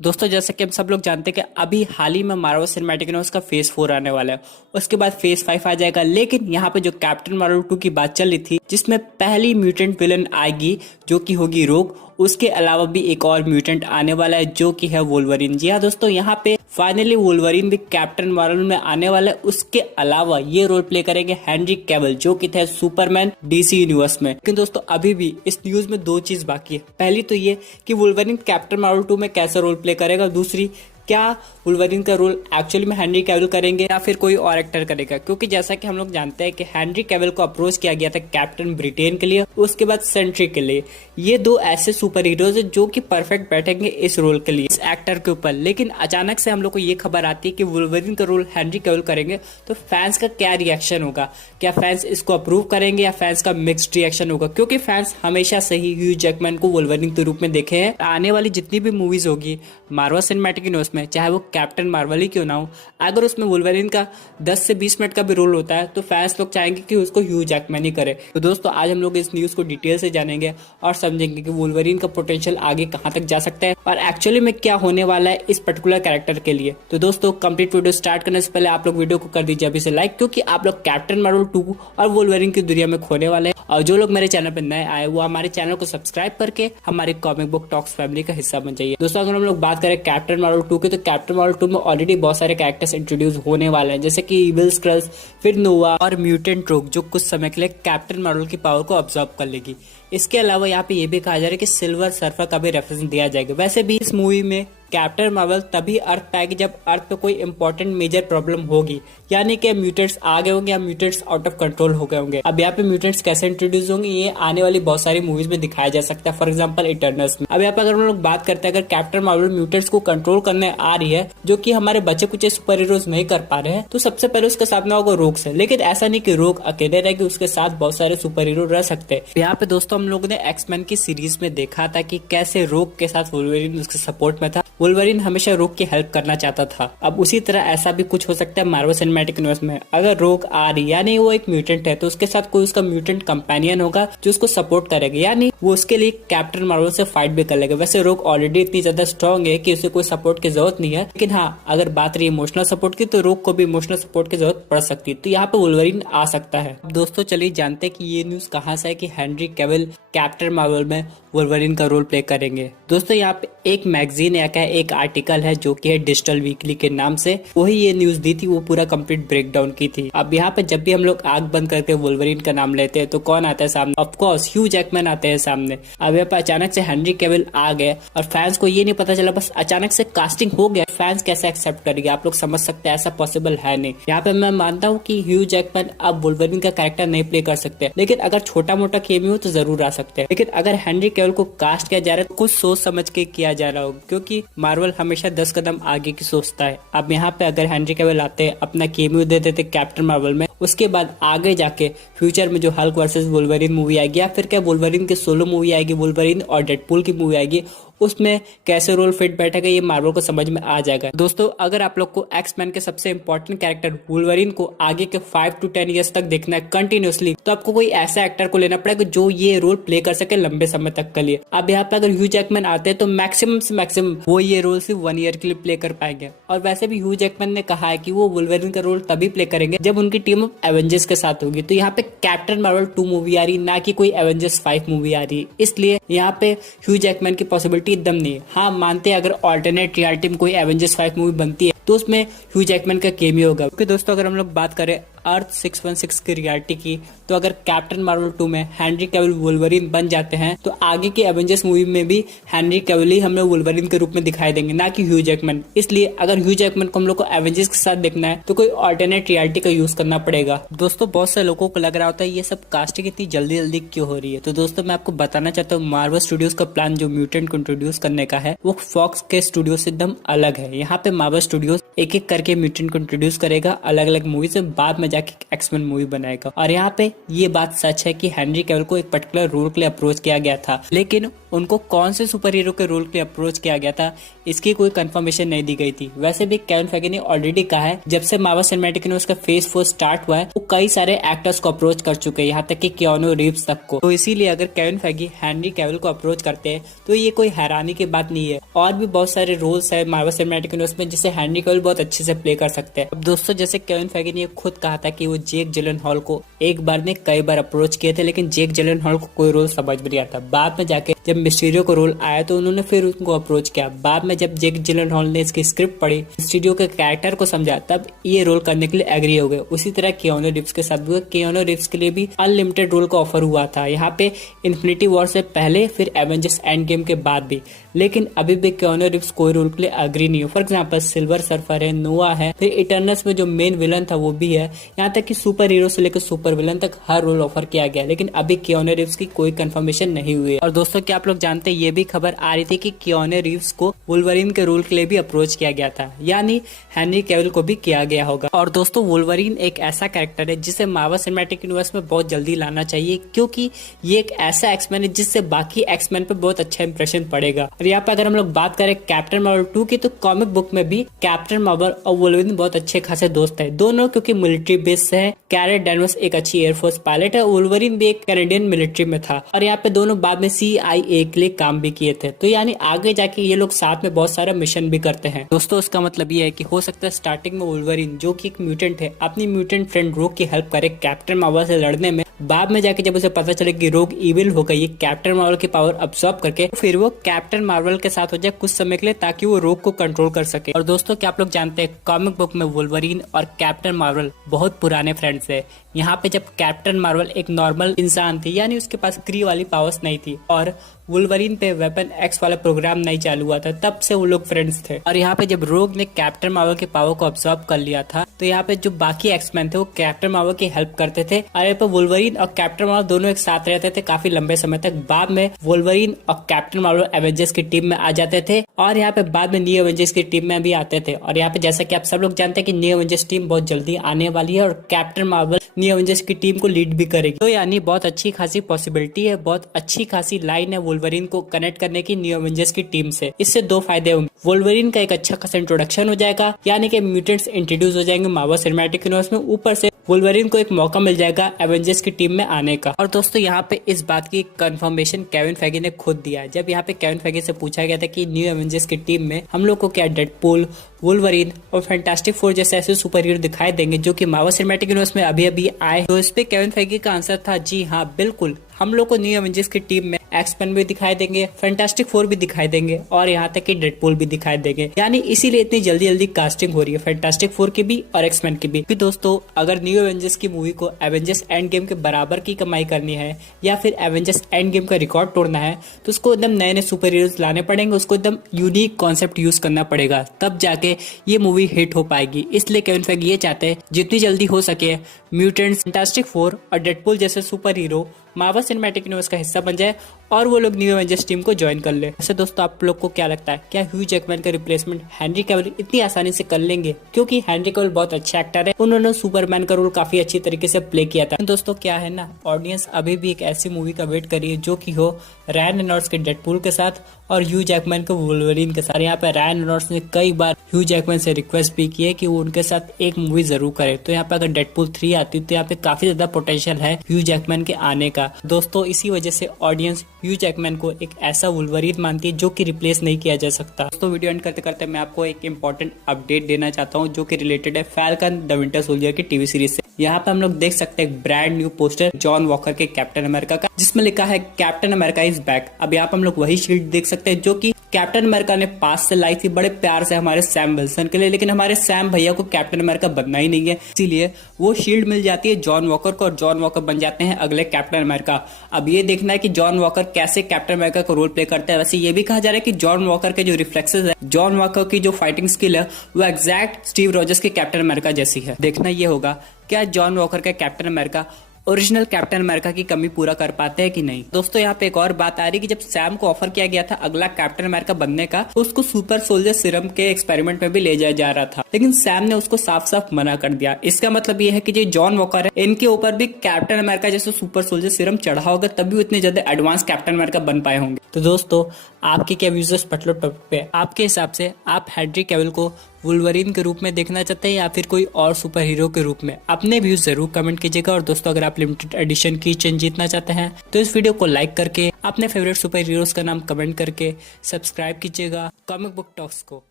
दोस्तों जैसा कि हम सब लोग जानते हैं कि अभी हाल ही में मार्वल सिनेमैटिक यूनिवर्स का फेज 4 आने वाला है। उसके बाद फेज 5 आ जाएगा। लेकिन यहाँ पे जो कैप्टन मार्वल 2 की बात चल रही थी, जिसमें पहली म्यूटेंट विलन आएगी जो कि होगी रोग। उसके अलावा भी एक और म्यूटेंट आने वाला है जो कि है वोल्वरिन। जी हाँ दोस्तों, यहाँ पे फाइनली वोल्वरिन भी कैप्टन मार्वल में आने वाला है। उसके अलावा ये रोल प्ले करेंगे हेनरी कैविल जो कि थे सुपरमैन डीसी यूनिवर्स में। लेकिन दोस्तों अभी भी इस न्यूज में दो चीज बाकी है। पहली तो ये कि वोल्वरिन कैप्टन मार्वल 2 में कैसा रोल प्ले करेगा। दूसरी, क्या वुल्वरिन का रोल एक्चुअली में हेनरी कैविल करेंगे या फिर कोई और एक्टर करेगा। क्योंकि जैसा कि हम लोग जानते हैं कि हेनरी कैविल को अप्रोच किया गया था कैप्टन ब्रिटेन के लिए, उसके बाद सेंट्री के लिए। ये दो ऐसे सुपर हीरोज है जो कि परफेक्ट बैठेंगे इस रोल के लिए, इस एक्टर के ऊपर। लेकिन अचानक से हम लोग को ये खबर आती है कि वुल्वरिन का रोल हेनरी कैविल करेंगे, तो फैंस का क्या रिएक्शन होगा। क्या फैंस इसको अप्रूव करेंगे या फैंस का मिक्स्ड रिएक्शन होगा। क्योंकि फैंस हमेशा से ही ह्यू जैकमैन को वुल्वरिन के रूप में देखे हैं। आने वाली जितनी भी मूवीज होगी मार्वल सिनेमैटिक यूनिवर्स में, चाहे वो कैप्टन मार्वल ही क्यों ना हो, अगर उसमें वुल्वरिन का 10 से 20 मिनट का भी रोल होता है तो फैंस लोग चाहेंगे कि उसको ह्यू जैकमैन ही करे। तो दोस्तों आज हम लोग इस न्यूज को डिटेल से जानेंगे और समझेंगे कि वुल्वरिन का पोटेंशियल आगे कहां तक जा सकता है और एक्चुअली में क्या होने वाला है इस पर्टिकुलर कैरेक्टर के लिए। तो दोस्तों कंप्लीट वीडियो स्टार्ट करने से पहले आप लोग वीडियो को कर दीजिए अभी से लाइक, क्योंकि आप लोग कैप्टन मार्वल 2 और वुल्वरिन की दुनिया में खोने वाले हैं। और जो लोग मेरे चैनल पर नए आए वो हमारे चैनल को सब्सक्राइब करके हमारे कॉमिक बुक टॉक्स फैमिली का हिस्सा बन जाइए। दोस्तों अगर हम लोग बात करें कैप्टन मार्वल 2 की, तो कैप्टन मार्वल 2 में ऑलरेडी बहुत सारे कैरेक्टर्स इंट्रोड्यूस होने वाले हैं, जैसे कि इविल स्क्रल्स, फिर नोवा और म्यूटेंट रोग, जो कुछ समय के लिए कैप्टन मार्वल की पावर को ऑब्जर्व कर लेगी। इसके अलावा यहाँ पे ये भी कहा जा रहा है कि सिल्वर सर्फर का भी रेफरेंस दिया जाएगा। वैसे भी इस मूवी में कैप्टन मार्वल तभी अर्थ पे आएगी जब अर्थ पे कोई इंपॉर्टेंट मेजर प्रॉब्लम होगी, यानी कि म्यूटेंट्स आ गए होंगे या म्यूटेंट्स आउट ऑफ कंट्रोल हो गए होंगे। अब यहाँ पे म्यूटेंट्स कैसे इंट्रोड्यूस होंगे ये आने वाली बहुत सारी मूवीज में दिखाया जा सकता है, फॉर एग्जाम्पल इटर्नल्स में। अब यहाँ पे अगर हम लोग बात करते हैं, अगर कैप्टन मार्वल म्यूटेंट्स को कंट्रोल करने आ रही है जो कि हमारे बच्चे कुछ सुपर हीरोज नहीं कर पा रहे हैं, तो सबसे पहले उसके सामने होगा रोग से। लेकिन ऐसा नहीं कि रोग अकेले रहेगी, उसके साथ बहुत सारे सुपर हीरो रह सकते हैं। यहाँ पे दोस्तों हम लोगों ने एक्समैन की सीरीज में देखा था कि कैसे रोग के साथ वुल्वरिन उसके सपोर्ट में था। वुल्वरिन हमेशा रोग की हेल्प करना चाहता था। अब उसी तरह ऐसा भी कुछ हो सकता है मार्वल सिनेमैटिक यूनिवर्स में। अगर रोग आ रही यानी वो एक म्यूटेंट है, तो उसके साथ कोई उसका म्यूटेंट कंपेनियन होगा जो उसको सपोर्ट करेगा, यानी वो उसके लिए कैप्टन मार्वल से फाइट भी कर लेगा। वैसे रोग ऑलरेडी इतनी ज्यादा स्ट्रॉन्ग है कि उसे कोई सपोर्ट की जरूरत नहीं है। लेकिन हाँ, अगर बात रही इमोशनल सपोर्ट की, तो रोग को भी इमोशनल सपोर्ट की जरूरत पड़ सकती है। तो यहाँ पे वुल्वरिन आ सकता है। दोस्तों चलिए जानते हैं कि ये न्यूज कहाँ से है कि हेनरी कैविल कैप्टन मार्वल में वुल्वरिन का रोल प्ले करेंगे। दोस्तों यहाँ पे एक मैगजीन या क्या एक आर्टिकल है जो कि है डिजिटल वीकली के नाम से, वही ये न्यूज दी थी, वो पूरा कंप्लीट ब्रेकडाउन की थी। अब यहाँ पे जब भी हम लोग आंख बंद करके वुल्वरिन का नाम लेते हैं तो कौन आता है सामने? ऑफ कोर्स ह्यू जैकमैन आते हैं सामने। अब यहाँ पे अचानक से हेनरी कैविल आ गए और फैंस को ये नहीं पता चला, बस अचानक से कास्टिंग हो गया। फैंस कैसे एक्सेप्ट करेंगे? आप लोग समझ सकते हैं ऐसा पॉसिबल है नहीं। यहाँ पे मैं मानता हूँ कि ह्यू जैकमैन अब वुल्वरिन का कैरेक्टर नहीं प्ले कर सकते, लेकिन अगर छोटा मोटा केमियो तो जरूर आ सकते हैं। लेकिन अगर हेनरी कैविल को कास्ट किया जा रहा है तो कुछ सोच समझ के किया जा रहा होगा, क्योंकि मार्वल हमेशा 10 कदम आगे की सोचता है। अब यहाँ पे अगर हेनरी कैविल आते अपना केमियो दे देते कैप्टन मार्वल में, उसके बाद आगे जाके फ्यूचर में जो हल्क वर्सेस वुल्वरिन मूवी आएगी, या फिर क्या वुल्वरिन की सोलो मूवी आएगी, वुल्वरिन और डेडपूल की मूवी आएगी, उसमें कैसे रोल फिट बैठेगा ये मार्वल को समझ में आ जाएगा। दोस्तों अगर आप लोग को एक्समैन के सबसे इंपॉर्टेंट कैरेक्टर वुल्वरिन को आगे के 5 to 10 ईयर्स तक देखना है कंटिन्यूसली, तो आपको कोई ऐसा एक्टर को लेना पड़ेगा जो ये रोल प्ले कर सके लंबे समय तक के लिए। अब यहाँ पे अगर ह्यू जैकमैन आते हैं तो मैक्सिमम से मैक्सिमम वो ये रोल सिर्फ 1 ईयर के लिए प्ले कर पाएंगे। और वैसे भी ह्यू जैकमैन ने कहा है कि वो वुल्वरिन का रोल तभी प्ले करेंगे जब उनकी टीम ऑफ एवेंजर्स के साथ होगी। तो यहाँ पे कैप्टन मार्वल 2 मूवी आ रही, ना कि कोई एवेंजर्स 5 मूवी आ रही, इसलिए यहाँ पे ह्यू जैकमैन की पॉसिबिलिटी एकदम नहीं है। हाँ मानते हैं अगर ऑल्टरनेट रियलिटी में कोई एवेंजर्स 5 मूवी बनती है तो उसमें ह्यू जैकमैन का केमियो होगा। क्योंकि दोस्तों अगर हम लोग बात करें अर्थ 616 की रियलिटी की, तो अगर कैप्टन मार्वल 2 में हेनरी कैविल वुल्वरिन बन जाते हैं तो आगे की एवेंजर्स मूवी में भी हेनरी कैविल ही हमें वुल्वरिन के रूप में दिखाई देंगे, ना कि ह्यू जैकमैन। इसलिए अगर ह्यू जैकमैन को हम लोग को एवेंजर्स के साथ देखना है तो कोई ऑल्टरनेट रियलिटी का यूज करना पड़ेगा। दोस्तों बहुत से लोगों को लग रहा होता है ये सब कास्टिंग इतनी जल्दी जल्दी क्यों हो रही है, तो दोस्तों मैं आपको बताना चाहता हूँ मार्वल स्टूडियोज का प्लान जो म्यूटेंट को इंट्रोड्यूस करने का है वो फॉक्स के स्टूडियो से एकदम अलग है। यहाँ पे मार्वल स्टूडियोज एक एक करके म्यूटेंट को इंट्रोड्यूस करेगा अलग अलग मूवी से, बाद में जाके एक्समैन मूवी बनाएगा। और यहाँ पे ये बात सच है कि हेनरी कैविल को एक पर्टिकुलर रोल के लिए अप्रोच किया गया था, लेकिन उनको कौन से सुपर हीरो के रोल के लिए अप्रोच किया गया था इसकी कोई कंफर्मेशन नहीं दी गई थी। वैसे भी केविन फेगे ने ऑलरेडी कहा है जब से मार्वल सिनेमैटिक यूनिवर्स का फेज 4 स्टार्ट हुआ है वो कई सारे एक्टर्स को अप्रोच कर चुके हैं, यहाँ तक कि कियानो रीव्स तक को। तो इसीलिए अगर केविन फेगे हेनरी कैविल को अप्रोच करते हैं तो ये कोई हैरानी की बात नहीं है। और भी बहुत सारे रोल्स है मार्वल सिनेमैटिक यूनिवर्स में जिसे हेनरी कैविल बहुत अच्छे से प्ले कर सकते हैं। अब दोस्तों जैसे केविन फेगे ने खुद कहा था कि वो जेक जिलेनहॉल को एक बार ने कई बार अप्रोच किए थे, लेकिन जेक जिलेनहॉल को कोई रोल समझ में नहीं आता। बाद में जाके जब मिस्टीरियो को रोल आया तो उन्होंने फिर उनको अप्रोच किया। बाद में जब जेक जिलेनहॉल ने इसकी स्क्रिप्ट पढ़ी, मिस्टीरियो के कैरेक्टर को समझा, तब ये रोल करने के लिए एग्री हो गए। उसी तरह कियानो रीव्स के साथ भी, कियानो रीव्स के लिए भी अनलिमिटेड रोल का ऑफर हुआ था यहाँ पे इन्फिनिटी वॉर से पहले, फिर एवेंजर्स एंड गेम के बाद भी, लेकिन अभी भी कियानो रीव्स कोई रोल के लिए एग्री नहीं हो। फॉर एग्जाम्पल सिल्वर सर्फर है, नोआ है, फिर इटर्नल्स में जो मेन विलन था वो भी है, यहाँ तक कि सुपर हीरो से लेकर सुपर विलन तक हर रोल ऑफर किया गया, लेकिन अभी कियानो रीव्स की कोई कंफर्मेशन नहीं हुई है। और दोस्तों क्या आप लोग जानते हैं ये भी खबर आ रही थी कि कियानो रीव्स को वुल्वरीन के रोल के लिए भी अप्रोच किया गया था, यानी हेनरी कैविल को भी किया गया होगा। और दोस्तों वुल्वरीन एक ऐसा कैरेक्टर है जिसे मार्वल सिनेमैटिक यूनिवर्स में बहुत जल्दी लाना चाहिए, क्योंकि ये एक ऐसा एक्समैन है जिससे बाकी एक्समैन पे बहुत अच्छा इंप्रेशन पड़ेगा। और यहाँ पे अगर हम लोग बात करें कैप्टन मार्वल 2 की, तो कॉमिक बुक में भी कैप्टन मार्वल और वुल्वरीन बहुत अच्छे खासे दोस्त है दोनों, क्योंकि मिलिट्री बेस से है। कैरेट डैनवर्स एक अच्छी एयरफोर्स पायलट है, वुल्वरीन भी एक कैनेडियन मिलिट्री में था, और यहाँ पे दोनों बाद में CIA के लिए काम भी किए थे। तो यानी आगे जाके ये लोग साथ में बहुत सारा मिशन भी करते हैं। दोस्तों उसका मतलब ये है कि हो सकता है स्टार्टिंग में वुल्वरीन जो कि एक म्यूटेंट है अपनी म्यूटेंट फ्रेंड रोग की हेल्प करे कैप्टन मार्वल से लड़ने में। बाद में जाके जब उसे पता चले कि रोग इविल हो गई, कैप्टन मार्वल की पावर अब्सॉर्ब करके फिर वो कैप्टन मार्वल के साथ हो जाए कुछ समय के लिए, ताकि वो रोग को कंट्रोल कर सके। और दोस्तों क्या आप लोग जानते हैं कॉमिक बुक में वुल्वरीन और कैप्टन मार्वल बहुत पुराने फ्रेंड्स है। यहाँ पे जब कैप्टन मार्वल एक नॉर्मल इंसान थी, यानी उसके पास क्री वाली पावर्स नहीं थी, और वुल्वरीन पे वेपन एक्स वाला प्रोग्राम नहीं चालू हुआ था, तब से वो लोग फ्रेंड्स थे। और यहाँ पे जब रोग ने कैप्टन मार्वल की पावर को अब्सॉर्ब कर लिया था, तो यहाँ पे जो बाकी एक्समैन थे वो कैप्टन मार्वल की हेल्प करते थे, और यहाँ पे वुल्वरीन और कैप्टन मार्वल दोनों एक साथ रहते थे काफी लंबे समय तक। बाद में वुल्वरीन और कैप्टन मार्वल एवेंजर्स की टीम में आ जाते थे, और यहाँ पे बाद में न्यू एवेंजर्स की टीम में भी आते थे। और यहाँ पे जैसा कि आप सब लोग जानते हैं कि न्यू एवेंजर्स टीम बहुत जल्दी आने वाली है, और कैप्टन मार्वल न्यू एवेंजर्स की टीम को लीड भी करेगी। तो यानी बहुत अच्छी खासी पॉसिबिलिटी है, बहुत अच्छी खासी लाइन है वुल्वरीन को कनेक्ट करने की न्यू एवेंजर्स की टीम से। इससे दो फायदे होंगे, वुल्वरीन का एक अच्छा खासा इंट्रोडक्शन हो जाएगा, यानी कि म्यूटेंट्स इंट्रोड्यूस हो जाएंगे मार्वल सिनेमैटिक यूनिवर्स में, ऊपर से वुल्वरीन को एक मौका मिल जाएगा एवेंजर्स की टीम में आने का। और दोस्तों यहाँ पे इस बात की कंफर्मेशन केविन फेगे ने खुद दिया है। जब यहाँ पे केविन फेगे से पूछा गया था कि न्यू एवेंजर्स की टीम में हम लोग को क्या डेडपूल, वुल्वरीन और फैंटास्टिक फोर जैसे ऐसे सुपर हीरो दिखाई देंगे जो कि मार्वल सिनेमैटिक यूनिवर्स में अभी अभी आए, तो इस पे केविन फेगे का आंसर था जी हाँ बिल्कुल, हम लोग को न्यू एवेंजर्स की टीम में एक्समैन भी दिखाई देंगे, फैंटास्टिक फोर भी दिखाई देंगे, और यहाँ तक कि डेडपूल भी दिखाई देंगे। यानी इसीलिए इतनी जल्दी जल्दी कास्टिंग हो रही है फैंटास्टिक फोर की भी और एक्समैन की भी। दोस्तों अगर न्यू एवेंजर्स की मूवी को एवेंजर्स एंड गेम के बराबर की कमाई करनी है, या फिर एवेंजर्स एंड गेम का रिकॉर्ड तोड़ना है, तो उसको एकदम नए नए सुपर हीरोज लाने पड़ेंगे, उसको एकदम यूनिक कॉन्सेप्ट यूज करना पड़ेगा, तब जाके ये मूवी हिट हो पाएगी। इसलिए केविन फेगे ये चाहते हैं जितनी जल्दी हो सके म्यूटेंट्स, फैंटास्टिक फोर और डेडपूल जैसे super hero Marvel cinematic universe का हिस्सा बन जाए और वो लोग न्यू एवेंजर्स टीम को ज्वाइन कर ले। वैसे दोस्तों आप लोग को क्या लगता है, क्या ह्यू जैकमैन का रिप्लेसमेंट हेनरी कैविल इतनी आसानी से कर लेंगे? क्योंकि हेनरी कैविल बहुत अच्छा एक्टर है, उन्होंने सुपरमैन का रोल काफी अच्छी तरीके से प्ले किया था। दोस्तों क्या है ना, ऑडियंस अभी भी एक ऐसी मूवी का वेट कर रही है जो कि हो रायन रेनॉल्ड्स के डेडपूल के साथ और ह्यू जैकमैन के वुल्वरीन के साथ। यहाँ पे रायन रेनॉल्ड्स ने कई बार ह्यू जैकमैन से रिक्वेस्ट भी की है कि वो उनके साथ एक मूवी जरूर करे। तो यहाँ पे अगर डेडपूल 3 आती तो यहाँ पे काफी ज्यादा पोटेंशियल है ह्यू जैकमैन के आने का। दोस्तों इसी वजह से ऑडियंस ह्यू जैकमैन को एक ऐसा वुल्वरीन मानती है जो कि रिप्लेस नहीं किया जा सकता। दोस्तों वीडियो एंड करते करते मैं आपको एक इंपॉर्टेंट अपडेट देना चाहता हूँ जो कि रिलेटेड है फैल्कन द विंटर सोल्जर की टीवी सीरीज से। यहाँ पे हम लोग देख सकते हैं एक brand new poster John walker के कैप्टन अमेरिका का, जिसमें लिखा है कैप्टन अमेरिका इज बैक। अब यहाँ पे हम लोग वही शील्ड देख सकते हैं जो कि कैप्टन अमेरिका ने पास से लाई थी बड़े प्यार से हमारे सैम विल्सन के लिए, लेकिन हमारे सैम भैया को कैप्टन अमेरिका बनना ही नहीं है, इसीलिए वो शील्ड मिल जाती है जॉन वॉकर को और जॉन वॉकर बन जाते हैं अगले कैप्टन अमेरिका। अब ये देखना है कि जॉन वॉकर कैसे कैप्टन अमेरिका का रोल प्ले करता है। वैसे ये भी कहा जा रहा है कि जॉन वॉकर के जो रिफ्लेक्सेस है, जॉन वॉकर की जो फाइटिंग स्किल है वो एग्जैक्ट स्टीव रॉजर्स के कैप्टन अमेरिका जैसी है। देखना ये होगा क्या जॉन वॉकर का captain America original captain America की कमी पूरा कर पाते हैं कि नहीं। दोस्तों यहाँ पे एक और बात आ रही है कि जब सैम को ऑफर किया गया था अगला कैप्टन अमेरिका बनने का, तो उसको सुपर सोल्जर सीरम के एक्सपेरिमेंट में भी ले जाया जा रहा था, लेकिन सैम ने उसको साफ साफ मना कर दिया। इसका मतलब ये है कि जो जॉन वॉकर है इनके ऊपर भी कैप्टन अमेरिका जैसे सुपर सोल्जर सीरम चढ़ा होगा, तभी वो इतने ज्यादा एडवांस कैप्टन अमेरिका बन पाए होंगे। तो दोस्तों आपके क्या व्यूज है पटलो टॉपिक पे? आपके हिसाब से आप हेनरी कैविल को वुल्वरीन के रूप में देखना चाहते हैं या फिर कोई और सुपर हीरो के रूप में? अपने व्यूज जरूर कमेंट कीजिएगा। और दोस्तों अगर आप लिमिटेड एडिशन की चेन जीतना चाहते हैं तो इस वीडियो को लाइक करके अपने फेवरेट सुपर हीरोज का नाम कमेंट करके सब्सक्राइब कीजिएगा कॉमिक बुक टॉक्स को।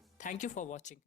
Thank you for watching.